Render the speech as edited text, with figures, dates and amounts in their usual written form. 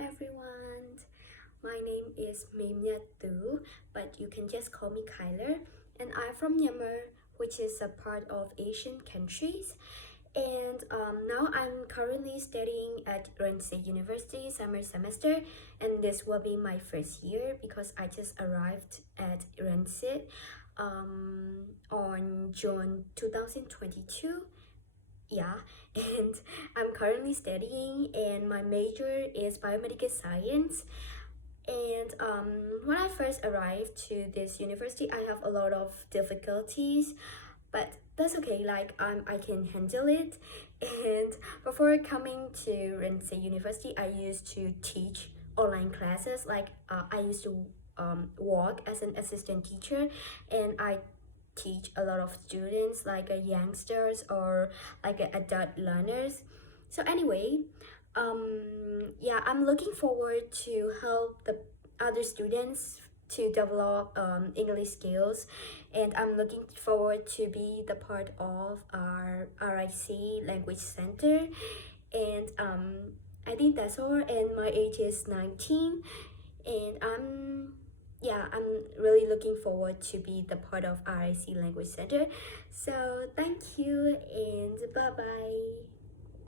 everyone. My name is Tu, but you can just call me Kyla, and I'm from Myanmar, which is a part of Asian countries. And now I'm currently studying at Rangsit University summer semester, and this will be my first year because I just arrived at Rangsit on June 2022. Yeah, and I'm currently studying, and my major is biomedical science. And when I first arrived to this university, I have a lot of difficulties, but that's okay. I can handle it. And before coming to Rangsit University, I used to teach online classes. I used to work as an assistant teacher, and I teach a lot of students youngsters or adult learners. So anyway, yeah, I'm looking forward to help the other students to develop English skills, and I'm looking forward to be the part of our RIC language center. And I think that's all, and my age is 19, and I'm really looking forward to be the part of RIC language center. So thank you and bye bye.